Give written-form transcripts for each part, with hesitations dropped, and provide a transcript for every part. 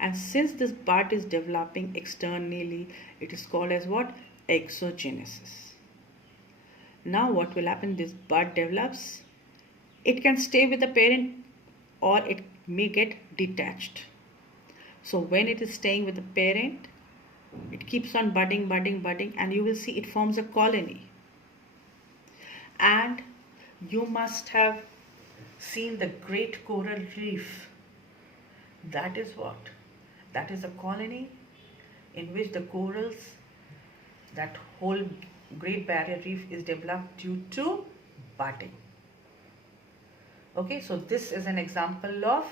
And since this bud is developing externally, it is called as what? Exogenesis. Now what will happen? This bud develops. It can stay with the parent or it may get detached. So when it is staying with the parent, it keeps on budding, and you will see it forms a colony. And you must have seen the great coral reef. That is what? That is a colony in which the corals, that whole Great Barrier Reef is developed due to budding. Okay, so this is an example of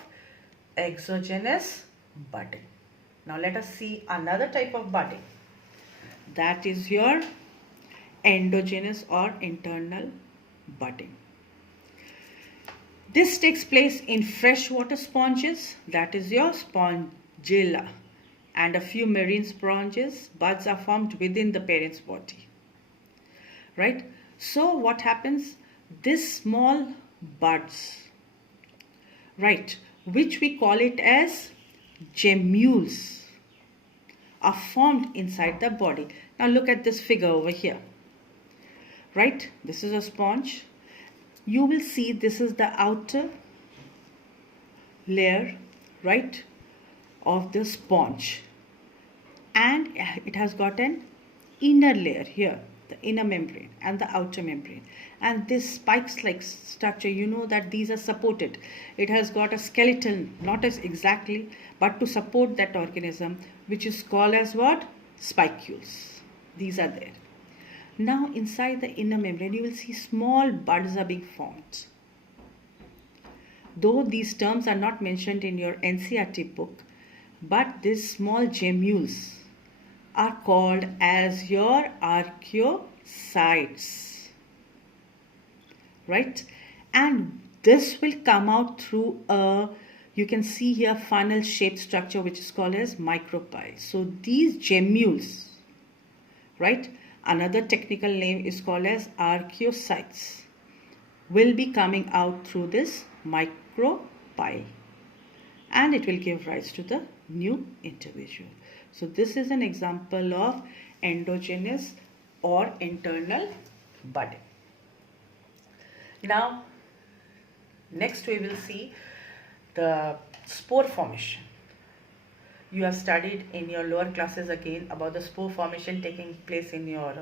exogenous budding. Now let us see another type of budding. That is your endogenous or internal budding. This takes place in freshwater sponges, that is your spongilla, and a few marine sponges. Buds are formed within the parent's body. Right? So what happens? This small buds, right, which we call it as gemmules, are formed inside the body. Now look at this figure over here. Right? This is a sponge. You will see this is the outer layer, right, of the sponge. And it has got an inner layer here, the inner membrane and the outer membrane. And this spikes-like structure, you know that these are supported. It has got a skeleton, not as exactly, but to support that organism, which is called as what? Spicules. These are there. Now inside the inner membrane, you will see small buds are being formed. Though these terms are not mentioned in your NCERT book, but these small gemmules are called as your archaeocytes. Right? And this will come out through a, you can see here, funnel shaped structure which is called as micropyle. So these gemmules, right, another technical name is called as archaeocytes, will be coming out through this micropyle, and it will give rise to the new individual. So this is an example of endogenous or internal budding. Now next we will see the spore formation. You have studied in your lower classes again about the spore formation taking place in your